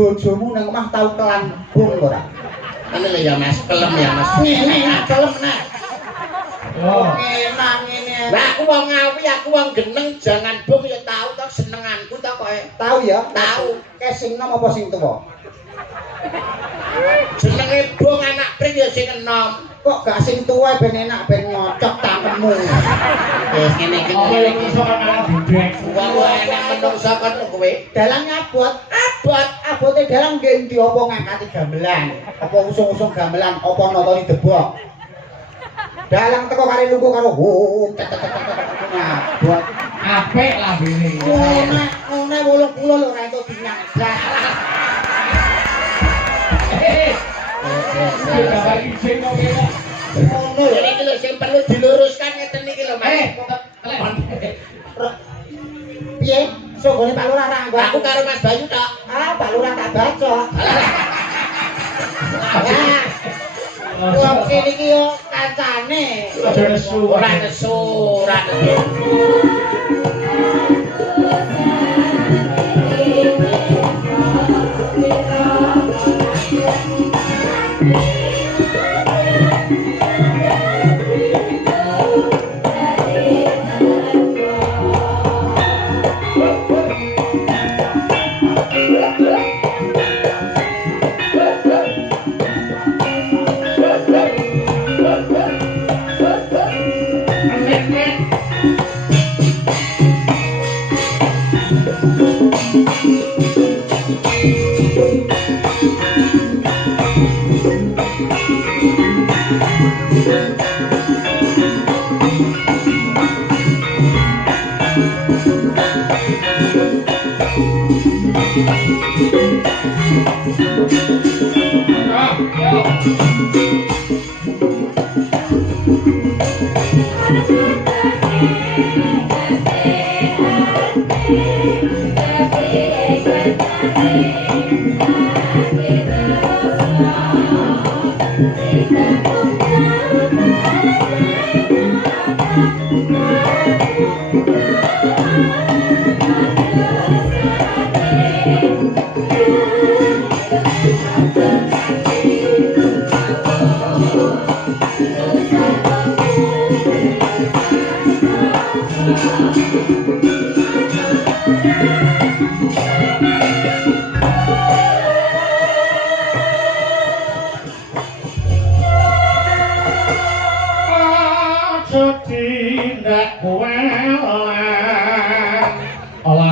bojomu nang omah tau kelambung ora? Ini lho ya Mas, kelem ya Mas. Enak kelem nek. Oh. Enak ngene. Lah aku wong ngawi, aku wong geneng, jangan bung ya tau to senenganku to kowe. Tahu ya? Tahu. Ke sing nom apa sing tuwa? Jenenge bung anak pring ya sing enom. Kok gak sing tuwa ben enak ben nyocok tangkemmu. Wis ngene iki. Oh, ya iso malah budek. Wong enak menungso kon kowe. Dalang abot, abote dalang nggih ndi apa ngangkati gamelan, apa usung-usung gamelan, apa notoni debok. Dalang teko kare lugu karo abot. Apik lambene. Ngene 80 lho ora entuk dinyang. Ngono lho iki lho sing perlu diluruskan ngeten iki lho Mas. Piye? Sogone Pak Lurah ra Aku karo Mas Bayu tok. Ah, Pak Lurah tak baca. Wong kene iki yo kancane. Aja nesu. Ora nesu, ora nesu.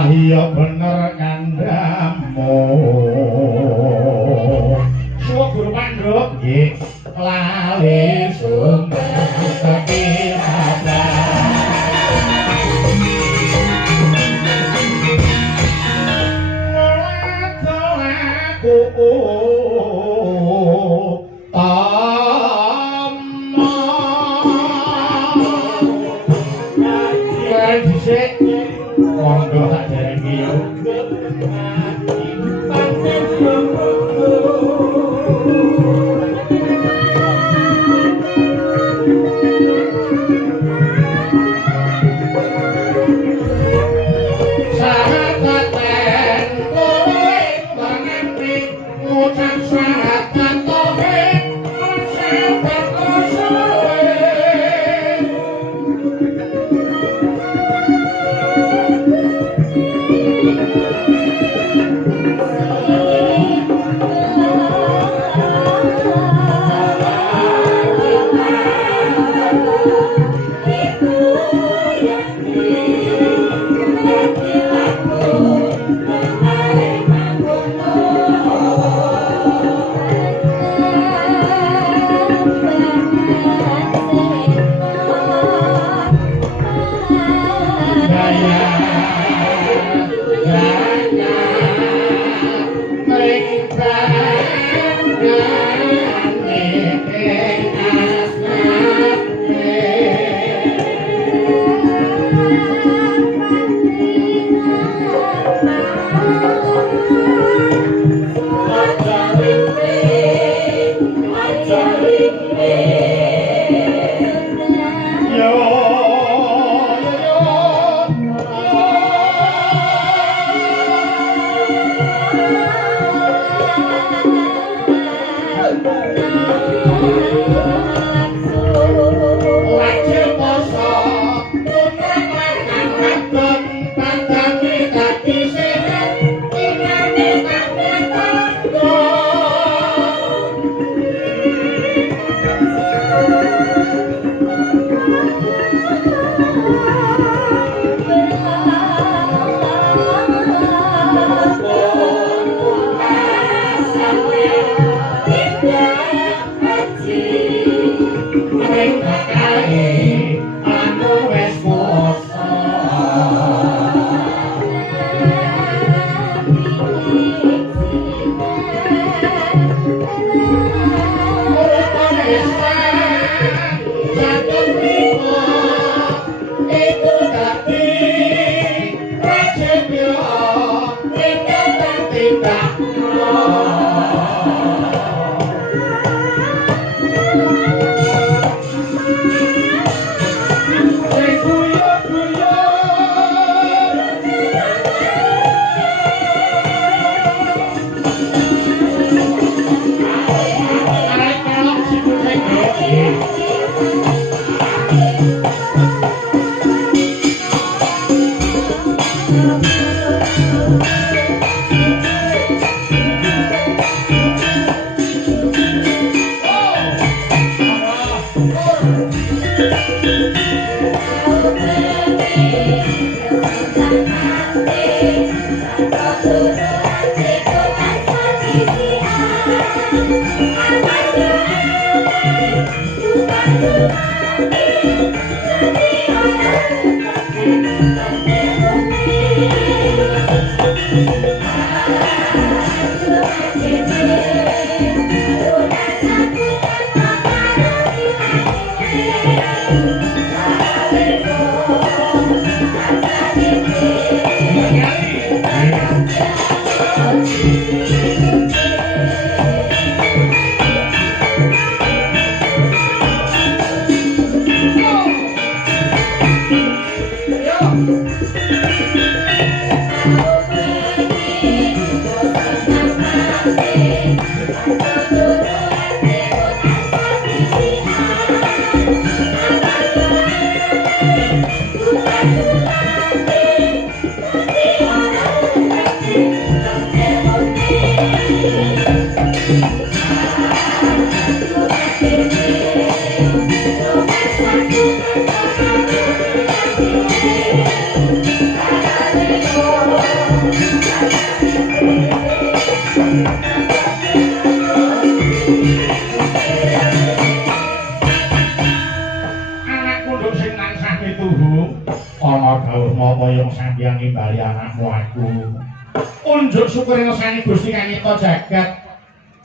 Iya bener ngandammu. Suwa Guru Panduk nggih lali sumber kekiratan. Aku Mondo tak jarengi yo.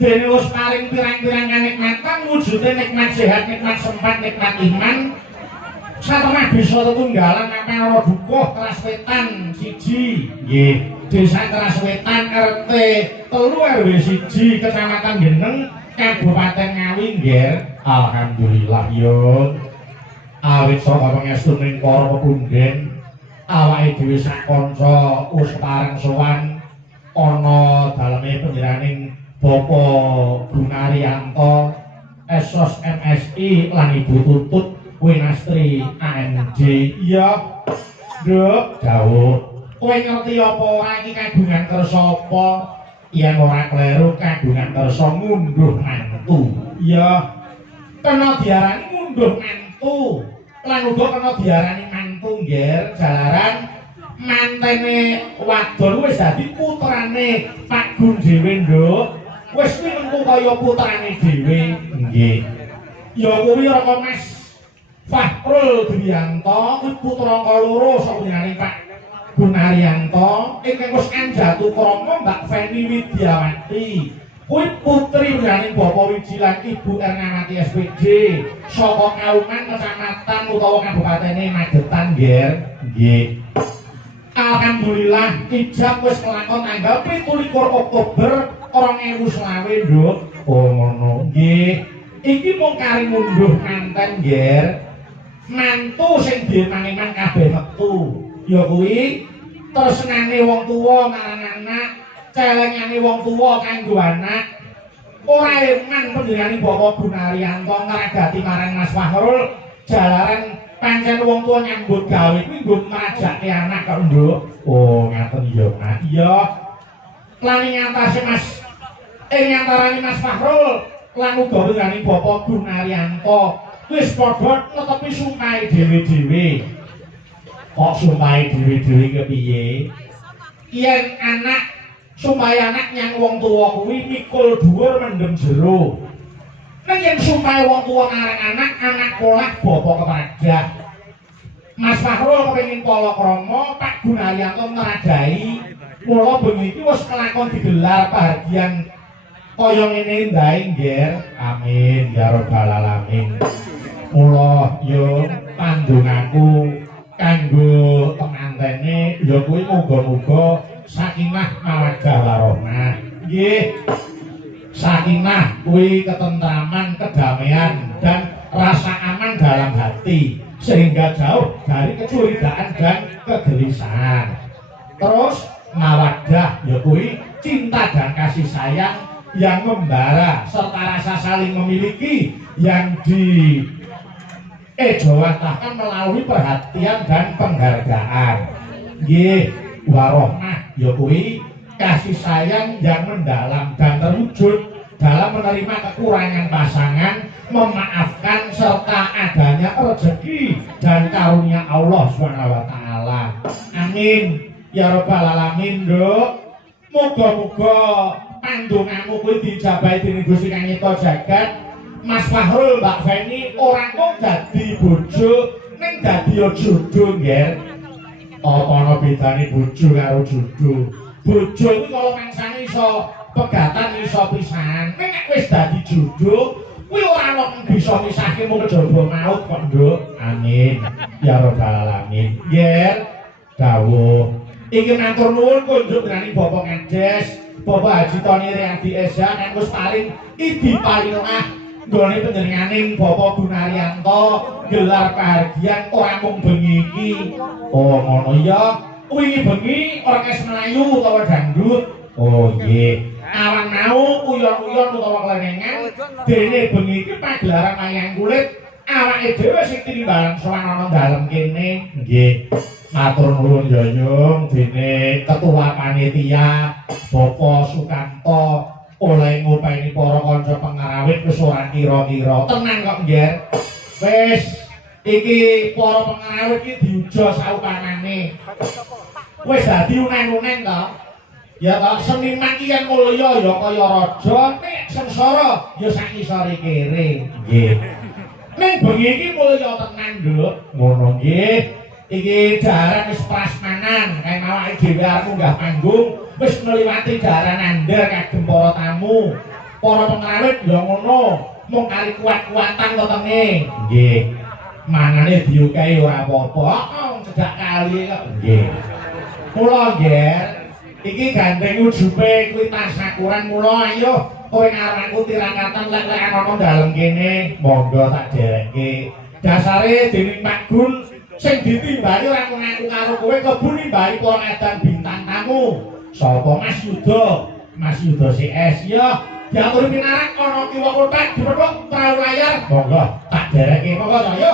Dene wis paling pirang-pirang kanikmatan wujude nikmat sehat, nikmat sempat, nikmat iman. Satemah bisa tetunggalan apa ora dukuh Keras Wetan 1. Nggih, Desa Keras Wetan RT 3 RW 1 Kecamatan Geneng Kabupaten Ngawi nggih. Alhamdulillah yo. Awit saka pangestuning para pepunden awake dhewe sak kanca wis pareng sowan ana daleme panjenenganing Bapak Gunaryanto Esos MSI lan Ibu Tutut Winastri AMJ. Iya Nduk dawuh kowe ngerti apa ora iki kagungan kersa apa? Yen ora kleru kagungan kersa ngunduh mantu. Iya kena diarani ngunduh mantu lan uga kena diarani mantu nggih jalaran mantene wadon wis dadi putrane Pak Gun dhewe Nduk. Wis minengku kaya putrane dhewe nggih. Ya kuwi Raka Mas Fahrul Dwianto kuwi putra kaloro saka jenenge Pak Gunaryanto ingkang wis anjatu krama Mbak Feni Widyawati. Kuwi putri jenenge Bapak Wiji lan Ibu Ernawati SPJ saka Kauman Kecamatan utawa Kabupatene Magetan nggih. Alhamdulillah ijab wis kelakon tanggal 27 Oktober 2020 Nduk. Oh ngono nggih. Iki mung kari ngunduh manten nggih. Mantu sing diman-iman kabeh metu. Ya kuwi tresnane wong tuwa marang anak, celengane wong tuwa kanggo anak. Ora eman panjenengane Bapak Gunaryanto ngragati marang Mas Fahrul jalaran pancen wong tuwa nyambut gawe kuwi nggo marajake anak kok Nduk. Oh ngaten ya Pak. Iya. Lan ngatasi Mas ngantarane Mas Fahrul lan uga panjenengane Bapak Gunaryanto wis padha netepi sumpahe dhewe-dhewe. kok sumpahe dhewe-dhewe kepiye yen anak supaya anak nyang wong tuwa kuwi mikul dhuwur mendem jero nek yen supaya wong tuwa ngarang anak polah bapa kepradah Mas Fahrul kepengin palakrama Pak Gunaryanto nradai mula bengi iki wis kelakon digelar bahagian kaya ngene ndae nggih amin ya rabbal alamin mula yo pandongaku kanggo pengantene ya kuwi muga-muga sakinah mawaddah warahmah nggih sakinah kuwi ketentraman kedamaian dan rasa aman dalam hati sehingga jauh dari kecurigaan dan kegelisahan terus mawaddah ya kuwi cinta dan kasih sayang yang membara serta rasa saling memiliki yang dijawantahkan melalui perhatian dan penghargaan nggih warahmah ya kuwi kasih sayang yang mendalam dan terwujud dalam menerima kekurangan pasangan memaafkan serta adanya rezeki dan karunia Allah SWT amin ya rabbal alamin Nduk muga-muga pandongamu kuwi dijabahi dening Gusti Kang Nyipta Jagat Mas Fahrul Mbak Feni ora kok dadi bojo ning dadi jodoh nggih apa ana bedane bojo karo jodoh bojo kuwi kalau mangsane iso pegatan iso pisahan nek wis dadi jodoh kuwi ora ana bisa misahke mung kejaba maut kok Nduk amin ya rabbal alamin nggih dawuh iki matur nuwun kunjuk dening Bapak Ngades Bapak Haji Tony Riyadi Esa kang wis paring idi paringah nggone panjenenganing Bapak Gunaryanto gelar bahagian ora mung bengi iki oh ngono ya wingi bengi orkes Melayu utawa dangdut oh nggih awan mau uyon-uyon utawa kelenengan dene bengi iki pagelaran wayang kulit awake dhewe sing timbalan sowan ana dalem kene nggih matur nuwun Yoyong dene ketua panitia Bapak Sukanto oleh ngopeni para kanca pengarawit wis ora kira-kira tenang kok nggih wis iki para pengarawit iki diuja saupanane wis dadi unen-unen to ya kok seniman ki yen mulya ya kaya raja nek sengsara ya sak isore kere nggih ning bengi iki mulya tenan Nduk ngono nggih iki daran wis prasmanan kae awake dhewe arep munggah panggung wis ngliwati daran andher kagem para tamu para pengarawit ya ngono mung kali kuat-kuatan wetenge nggih mangane diukehi ora apa-apa cedhak kali kok nggih mula nggih iki gandeng ujube kuwi tasakuran mula ayo kowe ngaranku tirakatan lek-lekan ana dalem kene monggo tak derekke dasare dening Pak Gun sing ditimbali ora ngaku karo kowe kebun nimbali para edan bintang tamu sapa Mas Yuda CS ya diatur pinarak ana kiwa kotak dipethuk prau layar monggo tak derekke monggo to yo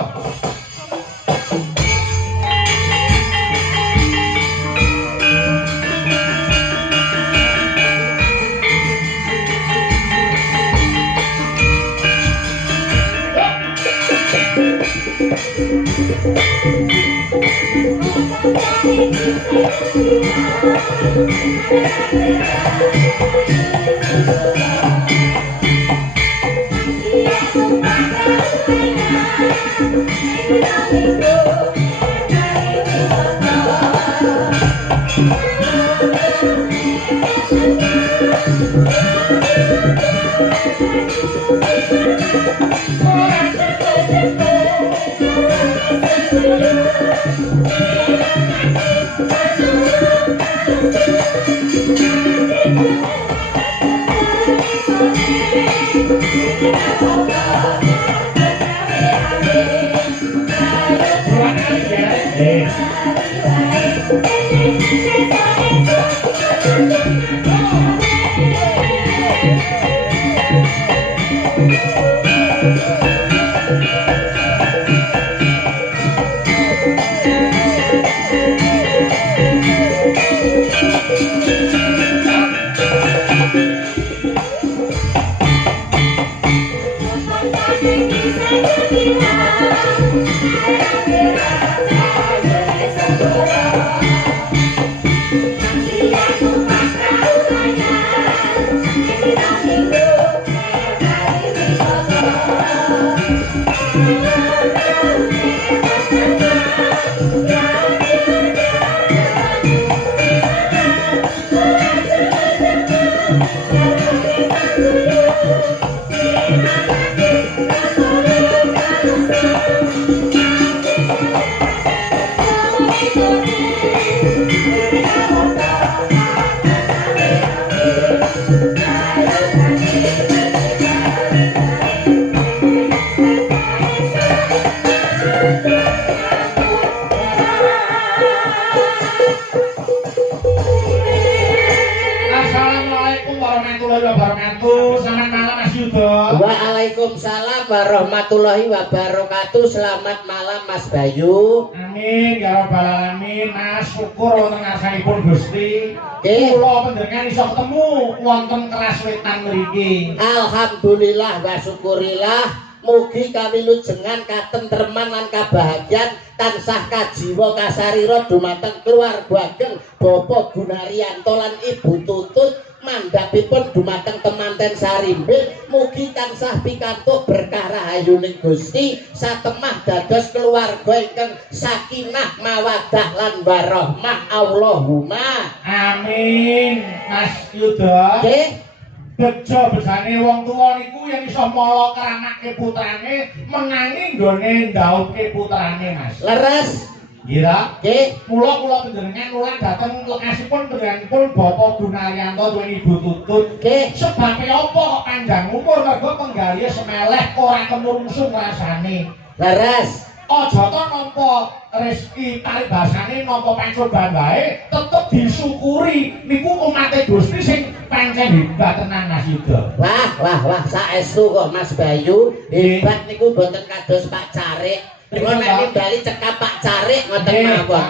Waalaikumsalam warahmatullahi wabarakatuh. Selamat malam Mas Bayu. Amin ya rabbal alamin. Mas syukur wonten ngarsanipun Gusti. Kula panjenengan iso ketemu wonten Keras Wetan mriki. Alhamdulillah wa syukurillah. Mugi kawilujengan katentreman lan kabahagiaan tansah kajiwa kasarira dumateng keluarga ageng Bapak Gunaryanto lan Ibu Tutut mandhapipun dumateng temanten Sarimbit. Mugi tansah pikantuk berkah rahayuning Gusti satemah dados keluarga ingkang sakinah mawaddah lan warahmah. Allahumma amin. Mas Yuda. Nggih. Bejo besane wong tuwa niku yen iso mala kramake putrane menangi nggone ndhautke putrane Mas. Leres. Gira. Nggih. Mula kula panjenengan nulang dhateng lekasipun panjenenganipun Bapak Gunaryanto tuwin Ibu Tutut. Nggih. Sebabe apa kok panjang umur mergo penggalih semeleh ora kemurungsung rasane. Leres. Aja to nampa rezeki paribasane nampa pancoban wae tetep disyukuri niku umate Gusti sing pancen hebat tenan Mas Yuda. Wah, saestu kok Mas Bayu. Hebat niku mboten kados Pak Carik. Kula nek bali cekap Pak Carik ngoten mawon.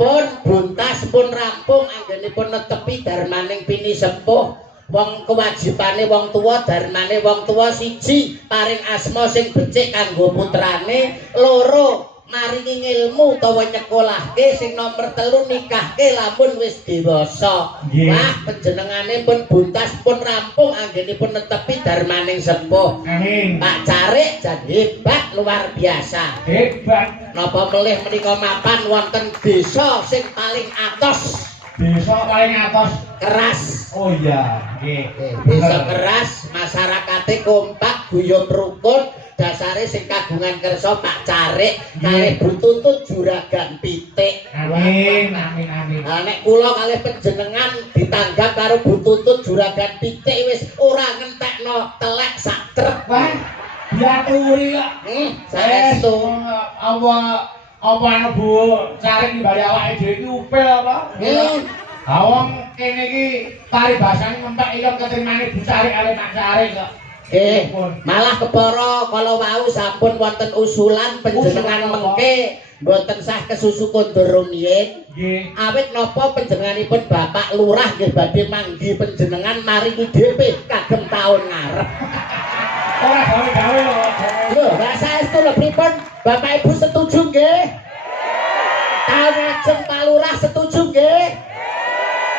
Pun buntas pun rampung anggenipun netepi darmaning pini sepuh. Wong kewajibane wong tuwa darmane wong tuwa siji paring asma sing becik kanggo putrane, loro maringi ilmu utawa nyekolahke, sing nomor 3 nikahke lamun wis dewasa. Wah, panjenengane pun buntas pun rampung anggenipun netepi darmaning sepuh. Amin. Pak Carik jan hebat luar biasa. Hebat. Napa melih menika mapan wonten desa sing paling atos. Desa paling atas Keras. Oh iya, nggih. Desa Keras, masyarakate kompak, guyub rukun, dasare sing kagungan kersa Pak Carik kalih Bu Tutut juragan pitik. Amin. Nah, nek kula kalih panjenengan ditanggap karo Bu Tutut juragan pitik wis ora ngentekno telek sak truk. Wah, diaturi kok. Saestu. Apa anu Bu Carik nimbali awake dhewe iki upil apa? Awang kene iki paribasane ngempek iya ketrimane Bu Carik kali Pak Carik kok. Malah kepara kala wau sampun wonten usulan panjenengan mengke mboten sah kesusu kondur rumiyin. Nggih. Awit napa panjenenganipun Bapak Lurah nggih badhe manggi panjenengan maringi DP kagem taun ngarep. Ora gawe-gawe lho. Lho, saestu lho pripun? Bapak Ibu setuju nggih? Taun ajeng Pak Lurah setuju nggih?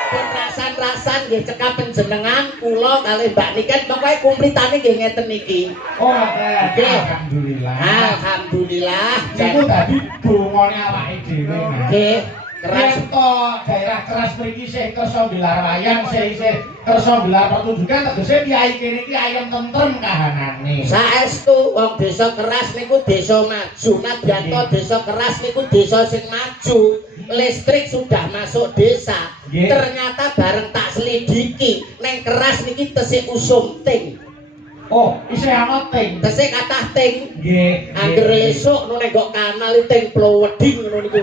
Pun rasan-rasan nggih cekap panjenengan kula kalih Mbak Niken pokoke kumplitane nggih ngeten iki. Oh, nggih. Alhamdulillah. Alhamdulillah. Niku dadi dongane awake dhewe. Nggih. Keras to daerah Keras mriki sih kersa gelar wayang, sih kersa gelar pertunjukan tegese piyai kene iki ayem tentrem kahanane. Saestu wong desa Keras niku desa maju, nadyanto desa Keras niku desa sing maju. Listrik sudah masuk desa. Ternyata bareng tak selidiki neng Keras niki tesih usum ting. Oh, isih ana ting. Tesih kathah ting. Nggih. Angger esuk nang kok kanal ting ploweding ngono niku.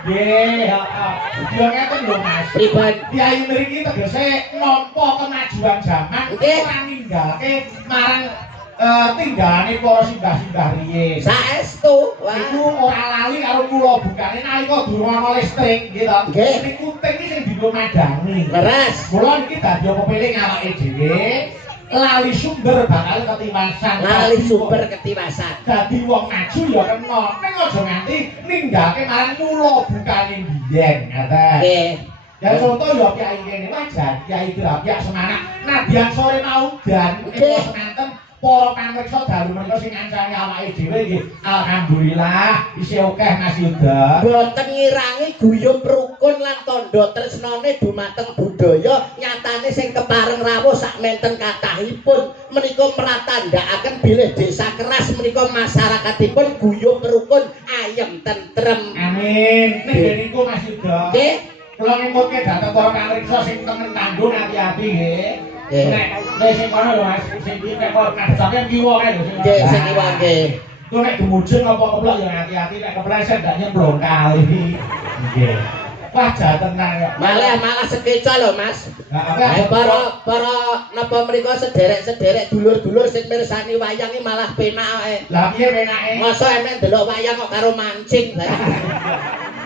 Nggih, heeh. Yo ngeten lho Mas. Pripun? Piyai mriki tegese nampa kemajuan zaman ora ninggalke marang tinggalane para simbah-simbah riyin. Saestu. Iku ora lali karo kula bukane nalika durung ana listrik nggih to. Nggih. Niku ting iki sing dienggo madhangi. Leres. Kula niki dadi pepiling awake dhewe. lali sumber bakal ketiwasan. Lali sumber ketiwasan. Dadi wong maju ya kena. Ning aja nganti ninggake marang mula bukane biyen, ngaten. Nggih. Ya contoh ya kiai kene wajar, kiai Grapyak Semarang. Nadyan sore naudan niku semanten para pamirsa dalu menika sing ngancani awake dhewe nggih. Alhamdulillah isih akeh Mas Yuda. Boten ngirangi guyub rukun lan tandha tresnane dumateng budaya nyatane sing kepareng rawuh sakmenten kathahipun menika pratandhakaken bilih desa keras menika masyarakatipun guyub rukun ayem tentrem. Amin. Ning niku Mas Yuda. Nggih. Kula ngimutke dhateng para pamirsa sing tengen tanggung hati-hati nggih. Nek sing kono lho Mas, sing iki nek kok sampeyan kiwa kae lho sing. Nggih, sing kiwa nggih. Ku nek dumujeng apa keblok ya hati-hati nek kepleset gak nyemplung kali. Nggih. Wah, tenan ya. Malah sekeca lho Mas. Para napa mriku sederek-sederek dulur-dulur sing mirsani wayang iki malah penak ae. Lah piye penake? Masa enek ndelok wayang kok karo mancing.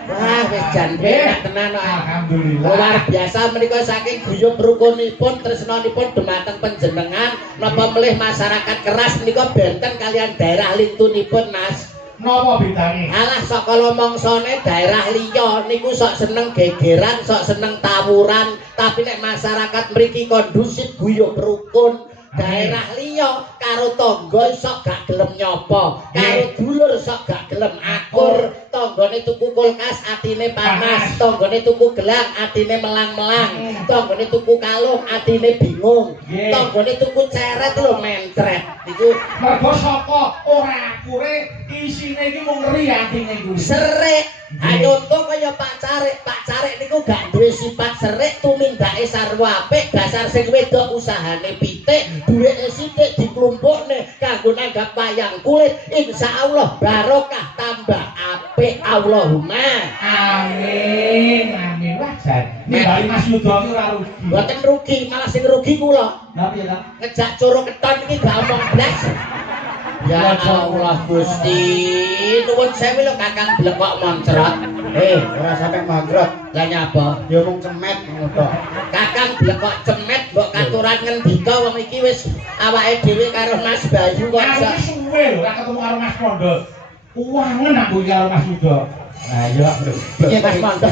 Wah, wis jan penak tenan kok. Alhamdulillah. Luar biasa menika saking guyub rukunipun tresnanipun dumateng panjenengan napa melih masyarakat keras menika benten kalian daerah lintunipun Mas. Napa bedane? Alah saka lomongsane daerah liya niku sok seneng gegeran, sok seneng tawuran, tapi nek masyarakat mriki kondusif guyub rukun. Daerah liya karo tangga iso gak gelem nyopo, karo dulur sok gak gelem akur, tanggane tuku kulkas atine panas, tanggane tuku gelang atine melang-melang, tanggane tuku kalung atine bingung, tanggane tuku ceret lho mentret. Iku mergo saka ora akure isine iki mung ngeri atine kuwi. serik. Ayo untung kaya Pak Carik niku gak duwe sifat serik, tumindake sarwa apik, dasar sing wedok usahane pitik, duweke sithik diklumpukne kanggo nanggap wayang kulit, insyaallah barokah tambah apik. Allahumma Amin, amin. Wajar. Nimbali Mas Yuda iki ora rugi. mboten rugi, malah sing rugi kula. Lah piye ta? Ngejak coro keton iki gak omong blas. Ya Allah Gusti, nuwun sewu lho Kakang blekok moncrot. Ora sampe mandrot. Lah nyapa? Ya mung cemet ngono tok. Kakang blekok cemet mbok katuran ngendika wong iki wis awake dhewe karo Mas Bayu kok iso. Aku suwe lho ora ketemu karo Mas Mondo. Uwangen aku iki karo Mas Yuda. Nah, iya, Bro. Piye Mas Mondo?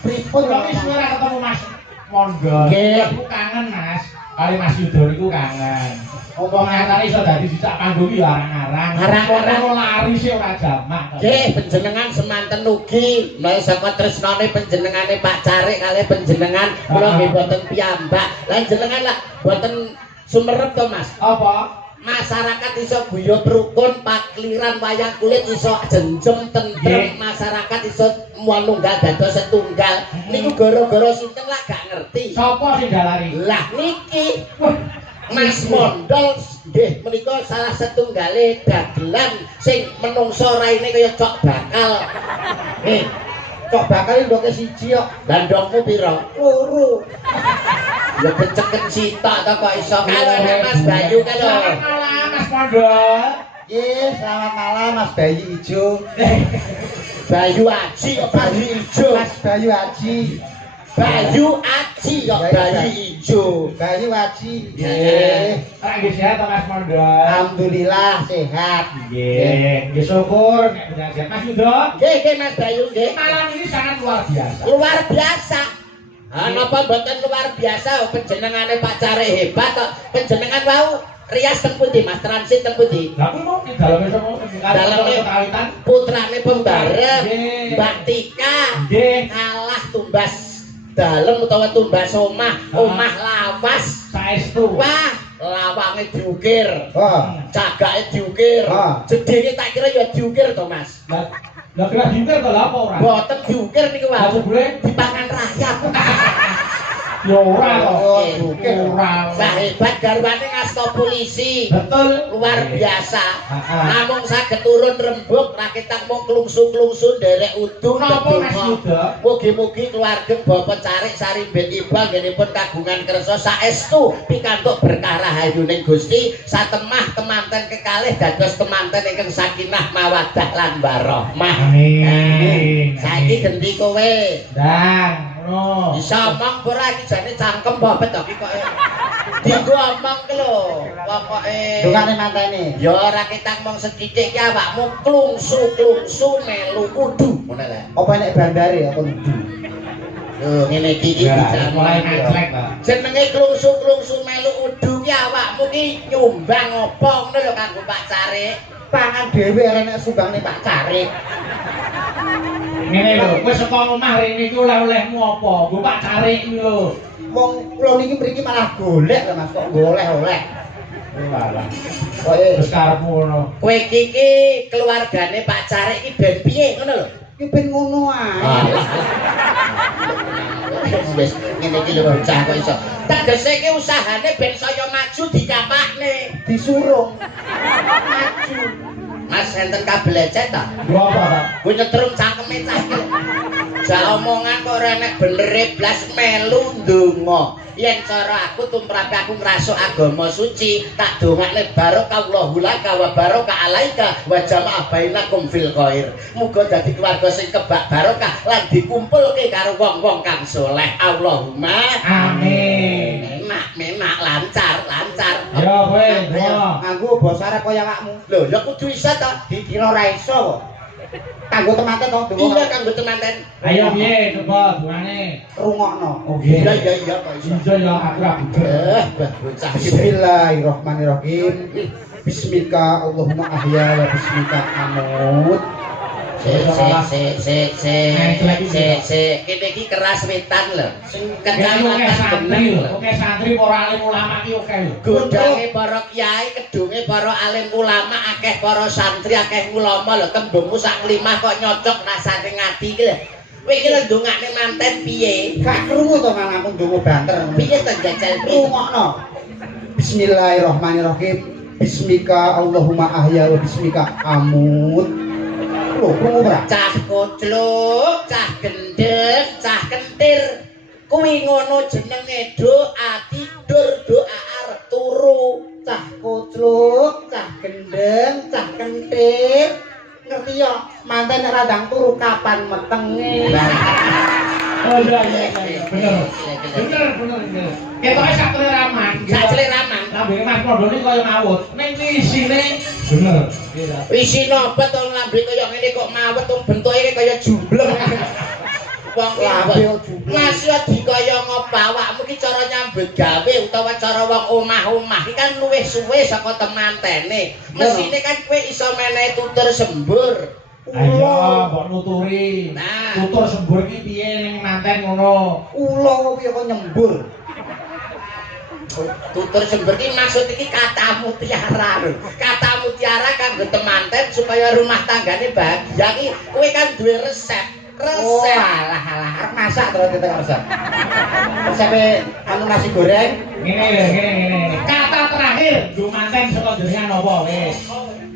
Pripun Kok iki suwe ora ketemu Mas Mondo. Nggih. Aku kangen, Mas. Kali Mas Yuda niku kangen. Apa ngantane iso dadi dicak panggung iki ya arang-arang. Arang-arang. Kok lari sih ora jamak. Nggih, panjenengan semanten ugi mulai saka tresnane panjenengane Pak Carik kali panjenengan kula nggih boten piyambak. Lah jenengan lah boten sumerep to Mas. Apa? Masyarakat iso guyub rukun, pakliran wayang kulit iso jenjem tentrem, masyarakat iso manunggal dados setunggal. Niku gara-gara sinten lah gak ngerti. Sopo sing dalari? Lah niki Mas Mondol nggih menika salah setunggale dagelan sing menungso raine kaya cok bakal. Cok bakal ndoke siji kok. Lah ndokmu pira? Loro. Ya keceken sitok to kok iso karo Mas Bayu kan lho. Selamat malam Mas Mondo. Nggih, selamat malam Mas Bayu Ijo. Bayu Aji kok Bayu Ijo. Mas Bayu Aji. Bayu Aji kok Bayu Ijo. Bayu Aji. Nggih. Ora nggih sehat to Mas Mondo. Alhamdulillah sehat. Nggih, nggih syukur nek sehat. Mas Yuda. Nggih Mas Bayu nggih. Malam ini sangat luar biasa. Luar biasa. Napa mboten luar biasa panjenengane Pak Carik hebat kok. Panjenengan wau rias teng pundi Mas, transit teng pundi? Lah kuwi mau di daleme sapa? Daleme kawitan. putrane pembarep Nggih. Mbak Tika Nggih. kalah tumbas dalem utawa tumbas omah lawas. Saestu. Wah, lawange diukir, Oh. cagake diukir, jedenge tak kira ya diukir to Mas. Lah kira diukir to lha apa ora? Mboten diukir niku Lah wae. jebule Dipangan rayap. ya ora to. Diukir. Ora. Wah hebat garwane ngasta polisi. Betul. Luar biasa. Heeh. Namung saged turun rembug rakitang mung klungsu-klungsu nderek udu. Napa Mas Yuda? Mugi-mugi keluarga Bapak Carik Sarimbit Iqbal ngenipun kagungan kersa saestu pikantuk berkah rahayuning Gusti satemah temanten kekalih dados temanten ingkang sakinah mawaddah lan warahmah. Amin. Saiki gendi kowe. Ndang, ngono. Bisa omong ora iki jane cangkem babet to iki kok. Dienggo omong ki lho, pokoke Dungane mantene. ya ora ketang mong sethithik ki awakmu klungsu melu kudu ngono lho. Apa nek bandare apa kudu? Lho ngene iki mulai ngecek ta. jenenge klungsu melu udu ki awakmu ki nyumbang apa ngono lho kanggo Pak Carik. Pangan dhewe arek sumbangne Pak Carik. Ngene lho, kowe saka omah rene iki oleh-olehmu apa? Nggo Pak Carik iki lho. Wong kula niki mriki malah golek lho Mas kok goleh-oleh. Walah. Koe Wis karepmu ngono. Kowe iki keluargane Pak Carik iki ben piye ngono lho. iki ben ngono ae. Wis ngene iki lho bocah kok iso. Tegese ki usahane ben saya maju dicapakne. Disuruh. Maju. Mas enten kabel ecet ta? Lho apa ta? Ku nyetrum cangkeme cah iki. Ja omongan kok ora nek benere blas melu ndonga. Yen cara aku tumrap aku ngrasuk agama suci, tak dongakne barokah Allahu laka wa barokah alaika wa jama'a bainakum fil khair. Muga dadi keluarga sing kebak barokah lan dikumpulke karo wong-wong kang saleh. Allahumma Amin. menak lancar. Ya kowe, Nganggo basa arep kaya awakmu. Lho, ya kudu iso to. Dikira ora iso kok. Kanggo temanten to Iya kanggo temanten. ayo piye coba bungane? rungokno. Oke. Iya kok iso. Iso ya aku ra buder. Bocah. Bismillahirrahmanirrahim. Bismika Allahumma ahya wa bismika amut. Kene iki keras wetan lho. Sing Kecamatan santri Geneng lho. Oke santri para alim ulama ki oke lho. Godhange para kiai, kedunge para alim ulama, akeh para santri, akeh ulama lho. Tembungmu sak limah kok nyocok rasane ngati iki lho. Kowe iki lho ndongakne manten piye? Gak krungu to Mang aku ndonga banter. Piye to jajal piye? Rungokno. Bismillahirrahmanirrahim. Bismika Allahumma ahya wa bismika amut. Lho, krungu ora? Cah kocluk, cah gendeng, cah kentir. Kuwi ngono jenenge doa tidur, doa arep turu. Cah kocluk, cah gendeng, cah kentir. Ngerti ya, manten nek radang turu kapan metenge. Oh iya bener. Bener. Ketoke sak keliraman. Sak celeraman. Lambene Mas Pondone kaya mawut. Ning isine bener. Isi nobet wong lambe kaya ngene kok mawet wong bentuke kaya jumbleng. Wong Lambe iki jumbleng. masih dikaya ngopo awakmu ki cara nyambut gawe utawa cara wong omah-omah iki kan luwih suwe saka temantene. Mesine kan kowe iso menehi tutur sembur. Ayo mbok nuturi. Nah. Tutur sembur ki piye ning manten ngono. Ula piye kok nyembur. Tutur sembur ki maksud iki kata mutiara lho. Kata mutiara kanggo temanten supaya rumah tanggane bahagia ki kowe kan duwe resep. Oh, alah arep masak terus kita resep. Resepe anu nasi goreng. Ngene. Kata terakhir nggo manten saka jenengan apa wis?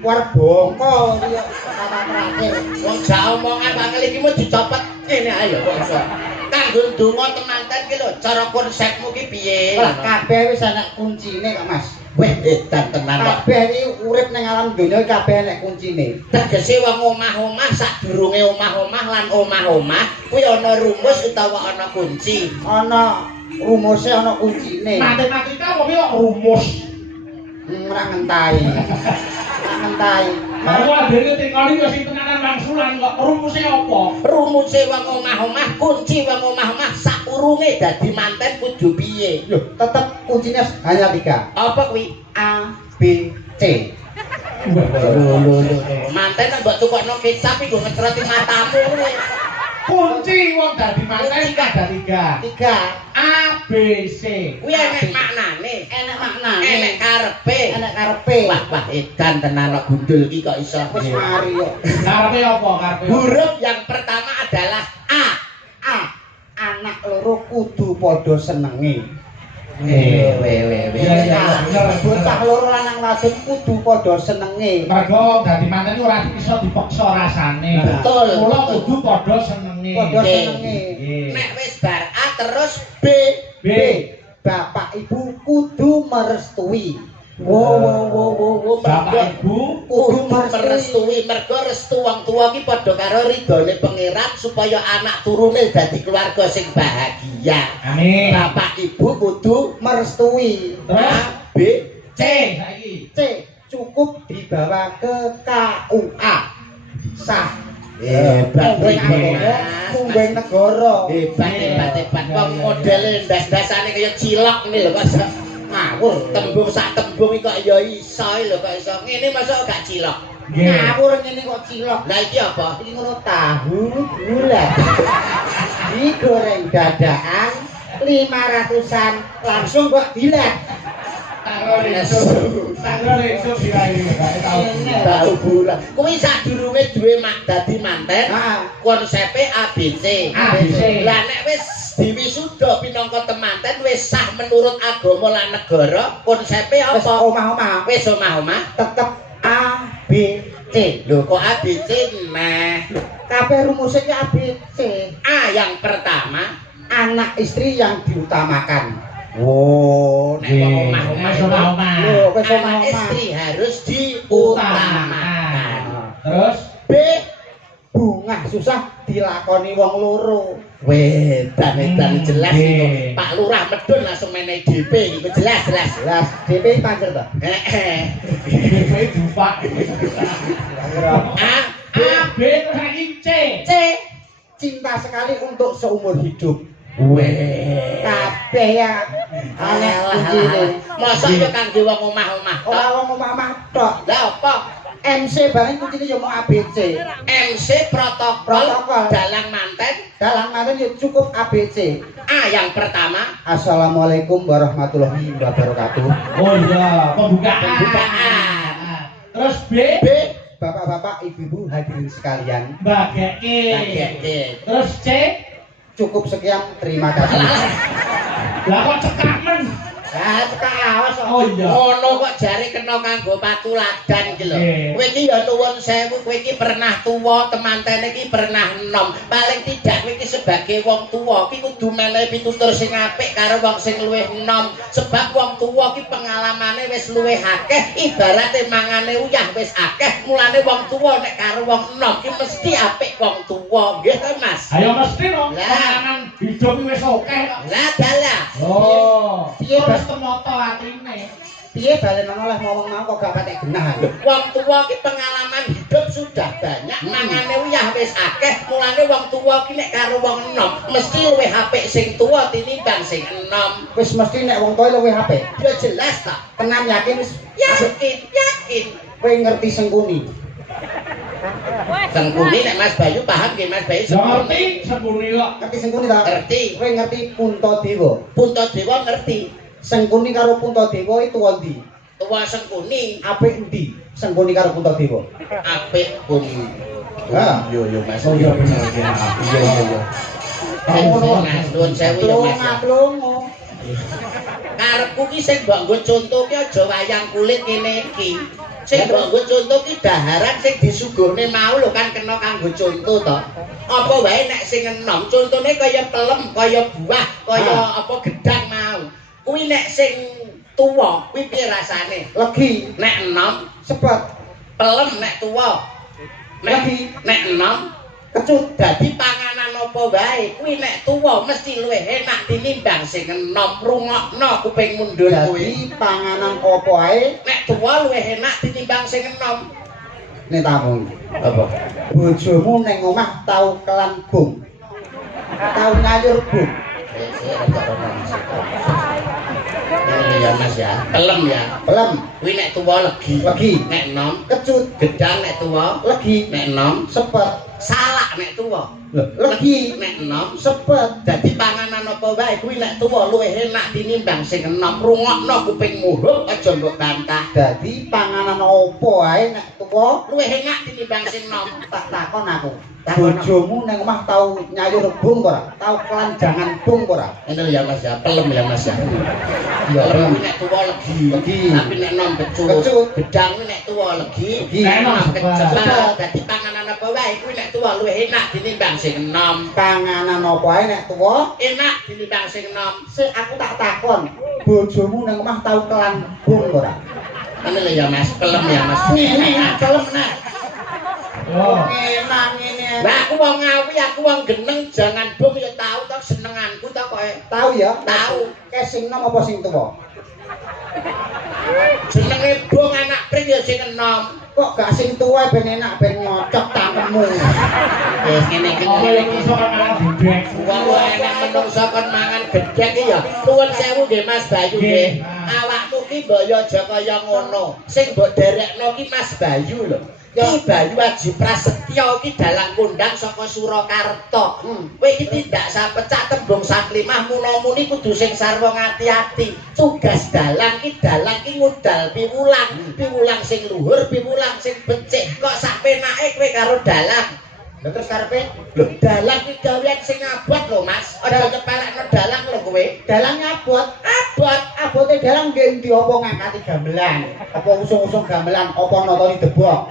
War bongko ya kata terakhir. Wong jak omongan bakal iki mau dicopet ngene ayo kok iso. Kanggo ndonga temanten ki lho, cara konsepmu ki piye? Lah kabeh wis ana kuncine kok Mas. Weh edan tenan kok. Kabeh iki urip ning alam donya kabeh ana kuncine. Tegese wong omah-omah sadurunge omah-omah lan omah-omah kuwi ana rumus utawa ana kunci. Ana rumuse ana kuncine. Matematika apa kok rumus? Ora ngentahi. Ora ngentahi. Baru adene tinggal iki sing tenanan langsulan kok rumuse apa? Rumuse wong omah-omah, kunci wong omah-omah sakurunge dadi manten kudu piye? Loh, tetep kuncinya hanya 3. Apa kuwi? A, B, C. Manten nek mbok tukokno kecap iku ngecroti matamu kuwi. Kunci wong dadi manten ada 3. 3. A B C. Kuwi enek maknane, Enak maknane. enek karepe. Enak karepe. Wah edan tenan kok gundul iki kok iso. Wis mari kok. Karepe apa karepe? Huruf yang pertama adalah A. A. Anak loro kudu padha senenge. Weh. Bocah loro lanang wadon kudu padha senenge. Mergo dadi manten ora iso dipaksa rasane. Betul. Mula kudu padha senenge. Padha senenge. Nek wis bar A terus B. B. Bapak ibu kudu merestui. Bapak Ibu kudu merestui, mergo restu wong tuwa ki padha karo ridhone pangeran supaya anak turune dadi keluarga sing bahagia. Amin. Bapak Ibu kudu merestui. A, B, C saiki. C cukup dibawa ke KUA sah. Hebat kumbeng negara. Hebat. Wong modele ndas-ndasane kaya cilok ini lho kok ngawur tembung sak tembung iki kok ya iso lho kok iso. Ngene masuk gak cilok. Ngawur ngene kok cilok. Lah iki apa? Iki ngono tahu bulat. Digoreng dadakan 500-an langsung kok dilet. Taruh itu diraih gak tahu. Tahu bulan. Kuwi sadurunge duwe dadi manten. Heeh. Konsepe ABC. Lah nek wis diwisuda pinangka temanten wis sah menurut agama lan negara, konsepe Wis apa? omah-omah. Wis omah-omah. Tetep A B C. Lho kok ABC meh. Kabeh rumusnya ki ABC. A yang pertama, Anak istri yang diutamakan. oh, nek wong omah-omah Omah-omah. Lho, wis anak omah-omah. istri harus diutamakan. Terus B, Bungah susah dilakoni wong loro. Wedan jelas itu. Pak Lurah medun langsung menehi DP iku jelas. Jelas DP panjer to. Heeh. DP dupak. A, A B terus saiki C. C cinta sekali untuk seumur hidup. weh. Kabeh ya aneh kuncine. Mosok yo kanggo wong omah-omah tok. Ora wong omah tok. Lah apa? MC bareng kuncine yo mau ABC. MC protokol dalang manten. Dalang manten yo cukup ABC. A yang pertama, Assalamualaikum warahmatullahi wabarakatuh. Oh iya, pembukaan. Pembukaan. Terus B, B, Bapak-bapak, ibu-ibu hadirin sekalian, bageke. Terus C, cukup sekian, terima kasih. lah kok cekamen. Ah, teka awas kok. Oh iya. ngono kok jare kena kanggo patuladan iki lho. Nggih. Kowe iki ya nuwun sewu, kowe iki pernah tuwa, temantene iki pernah enom. Paling tidak kowe iki sebagai wong tuwa iki kudu menehi pitutur sing apik karo wong sing luwih enom. Sebab wong tuwa iki pengalamane wis luwih akeh, ibarate mangane uyah wis akeh. Mulane wong tuwa nek karo wong enom iki mesti apik wong tuwa. Nggih to, Mas? Ayo mesti no, Lah. pengalaman hidup iki wis akeh kok. Lah dalah. Oh, Piye, terus Bas? temoto atine. Piye balen oleh ngomong mau kok gak patek genah. Wong tuwa ki pengalaman hidup sudah banyak, mangane uyah wis akeh, mulane wong tuwa ki nek karo wong enom mesti luwih apik sing tuwa tinimbang sing enom. Wis mesti nek wong tuwa luwih apik. Ya jelas ta. Tenan yakin wis Yakin. kowe ngerti sengkuni. Sengkuni nek Mas Bayu paham nggih Mas Bayu Ya ngerti sembuni kok. Ngerti sengkuni ta? Ngerti. Kowe ngerti Puntadewa. Puntadewa ngerti. Sengkuni karo Puntadewa itu endi? Tuwa Sengkuni Apik endi? Sengkuni karo Puntadewa. apik pun. Ah. Yo Mas. Oh iya bener ya. Iya. Mas nuwun sewu ya Mas. Plongo. Karepku ki sing mbok nggo conto ki aja wayang kulit kene iki. Sing mbok nggo conto ki daharan sing disuguhne mau lho kan kena kanggo conto to. Apa wae nek sing enom contone kaya pelem, kaya buah, kaya apa gedang mau. Kuwi nek sing tuwa kuwi piye rasane? Legi, Nek enom sepet, pelem nek tuwa. Nek enom kecut. dadi panganan apa wae kuwi nek tuwa mesti luwih enak tinimbang sing enom. Rungokno kuping mundur kuwi. Dadi panganan apa ae Nek tuwa luwih enak tinimbang sing enom. nek tamu. Apa? Bojomu ning omah tau kelan bung. Tau ngayur bung. Ini ya Mas ya, pelem ya. Pelem, Kuwi nek tuwa legi. legi, Nek enom kecut, gedang nek tuwa, legi, nek enom sepet, salak nek tuwa. legi, Nek enom sepet. dadi panganan apa wae kuwi nek tuwa luwih enak tinimbang sing enom. Rungokno kupingmu, aja mbok bantah. Dadi panganan apa ae nek tuwa Luwih enak tinimbang sing enom. tak takon aku. Takon. Bojomu ning omah tau nyayur bung ora? Tau kelanjangan bung ora? Ini ya Mas ya, pelem ya Mas ya. Iya, Pelem pelem. nek tuwa legi. Legi. Tapi nek enom kecut. Kecut. Gedang kuwi nek tuwa legi. Legi. Nek enom Enom cepet. kecepat. Dadi panganan apa wae kuwi nek tuwa luwih enak tinimbang sing enom. Panganan apa ae nek tuwa? Enak tinimbang sing enom. Sik aku tak takon. bojomu nang omah tau kelambung ora? Ane lho ya Mas, kelem ya Mas. Enak kelem nek. Oh. Enak ngene. Lah aku wong ngawi, aku wong geneng, jangan bung ya tau to senenganku to kowe. Tahu ya? Tahu. Ke sing nom apa sing tuwa? Jenenge bung anak pring ya sing enom. Kok gak sing tuwa ben enak ben nyocok tangkemmu. Wis ngene iki Oh, ngene ya iki. iso kan malah gedek. Wong enak menungso kon mangan gedhek iki ya. Nuwun sewu nggih Mas Bayu nggih. Awakmu ki mbok ya aja kaya ngono. Sing mbok derekno ki Mas Bayu lho. Ki Bayu Aji Prasetyo ki dalang kondang saka Surakarta. Kowe iki tindak sapecak tembung saklimah muna-muni kudu sing sarwa ngati-ati. Tugas dalang ki ngudal piwulang. Piwulang sing luhur, piwulang sing becik. Kok sak penake kowe karo dalang? Lha terus karepe Lho, dalang ki gawean sing abot lho, Mas. Aja nyepelekno dalang lho kowe. dalang abot. Abote dalang nggih ndi apa ngangkati gamelan? Apa usung-usung gamelan apa notoni debok?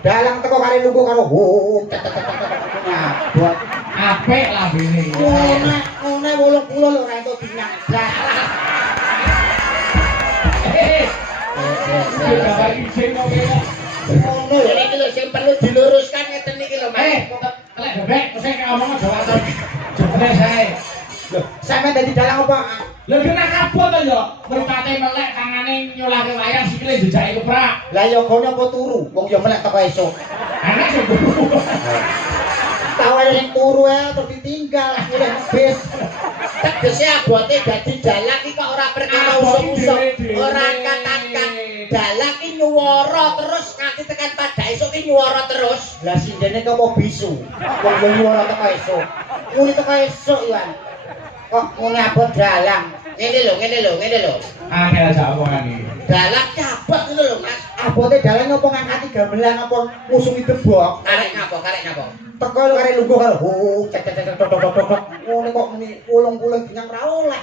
Dalang teko kare lungguh karo abot. Apik lambene. Ngene 80 lho ora entuk dinyang. Gawe izin kok kene. Ngono lho. Ini lho sing perlu diluruskan ngeten iki lho, Mas. Telek bebek, sing ngomong aja waton. Jebule sae. Lho, sampe dadi dalang apa? Lha kena kabut to yo. Mripate melek tangane nyolake wayang sikile jejake keprak. Lah ya gone apa turu? Wong ya melek teko esuk. Anak sing guru. Tawar sing turu terus ditinggal mulih bis. Tegese abote dadi dalang iki kok ora perkara usum-usum, ora angkat-angkat. Dalang ki nyuwara terus nganti tekan pada esuk ki nyuwara terus. Lah sindene kok apa bisu? Wong yo nyuwara teko esuk. Muni teko esuk ya. Kok ngene abot dalang. Ngene lho. Angel aja omongan iki. Dalang ki abot ngono lho, Mas. Abote dalang apa ngangkati gamelan apa ngusungi debok? Karek ngapa? Teko lu kare lungguh karo cek ngene kok muni ulung-ulung dinyang ra oleh.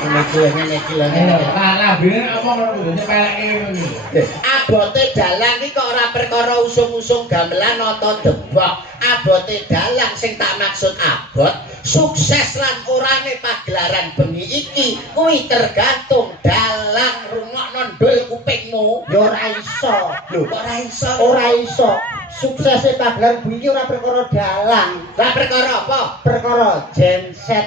Ngene iki lho. Lah lambene apa ngono kudu nyepeleke ngono iki. Abote dalang iki kok ora perkara usung-usung gamelan atau debok. Abote dalang sing tak maksud abot, sukses lan orane pagelaran bengi iki kuwi tergantung dalang rungokno ndul kupingmu. Ya ora iso. Lho, kok ora iso? Ora iso. Suksese pagelaran bengi iki ora perkara dalang, Lah perkara apa? perkara genset.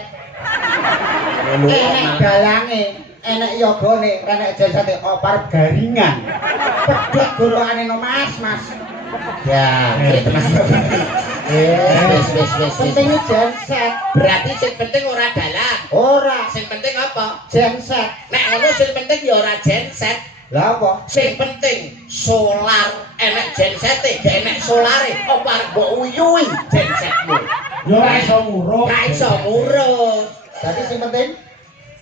Enek dalange, enek yogane, enek jensete opar garingan. Pedhot golokane no Mas. Ya, Mas. Wis. Pentingnya genset. Berarti sing penting ora dalang. Ora Sing penting apa? genset. Nek ngono sing penting ya ora genset. Lah apa? Sing penting solar, enek gensete, gak enek solare, opar mbok uyui gensetmu. Yo ora iso muruh. Gak iso muruh. Dadi sing penting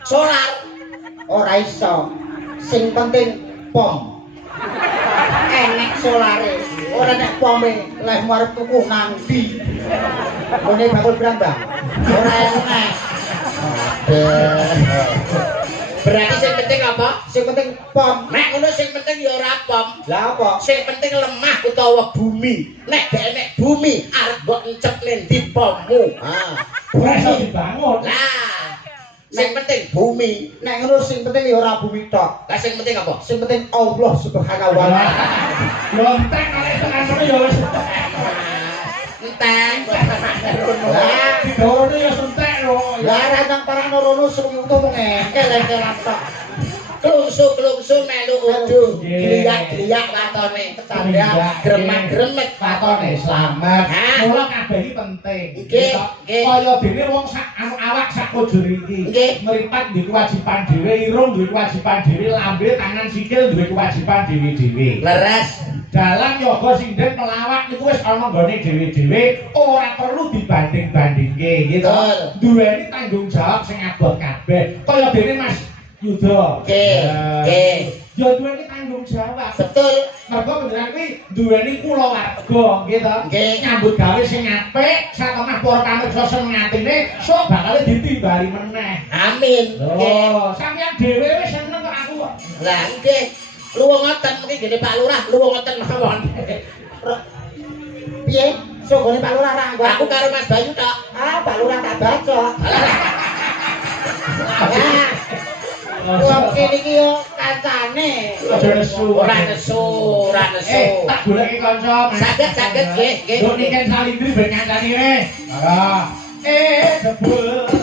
Solar. ora iso. Sing penting pom. Enek solare, ora nek pome leh arep tuku nang ndi. Ngene bakul pirang, Bang? Ora enek. Berarti sing penting apa? Sing penting pom. Nek ngono sing penting ya ora pom. Lah apa? Sing penting lemah utawa bumi. Nek gak enek bumi arep mbok encep ning ndi pommu. Ora iso dibangun. Lah, sing penting bumi. Nek ngono sing penting ya ora bumi tok. Lah sing penting apa? Sing penting Allah Subhanahu wa taala. Yo entek arek tenan ngono yo wis. Enteng. Lah, Didorone yo entek yo. lah ra nang parang rono suwi utuh ngengkel-engkelan tok. Klungsu melu udu. Gliyak-gliyak watone. Kecandak. Gremet-gremet Patone slamet. Hah? Mula kabeh iki penting. Nggih, nggih. Kaya dene wong sak awak sak kujur iki. Nggih. Mripat duwe kewajiban dhewe, irung duwe kewajiban dhewe, lambe, tangan, sikil duwe kewajiban dhewe-dhewe. Leres. Dalang yoga sinden melawak niku wis ana nggone dhewe-dhewe, ora perlu dibanding-bandingke gitu. Betul. Duweni tanggung jawab sing abot kabeh. Kaya dene Mas Yuda. Nggih. Ya duweni tanggung jawab. Betul. Mergo panjenengan kuwi duweni kulawarga gitu. Nggih. Nyambut gawe sing apik, satemah para pamirsa semangatine sok bakal ditimbali meneh. Amin. Nggih. Oh, sampeyan dhewe wis seneng kok aku kok. Lah nggih. Luwung ngoten mriki gene Pak Lurah, luwung ngoten mawon. Piye? Sogone Pak Lurah ra Aku karo Mas Bayu tok. Ah, Pak Lurah tak baca. Wong kene iki yo kancane. Aja nesu. Ora nesu, ora nesu. Tak goleki kanca. Saged nggih, nggih. Yo niken salindri ben ngancani re. Ora. Jebul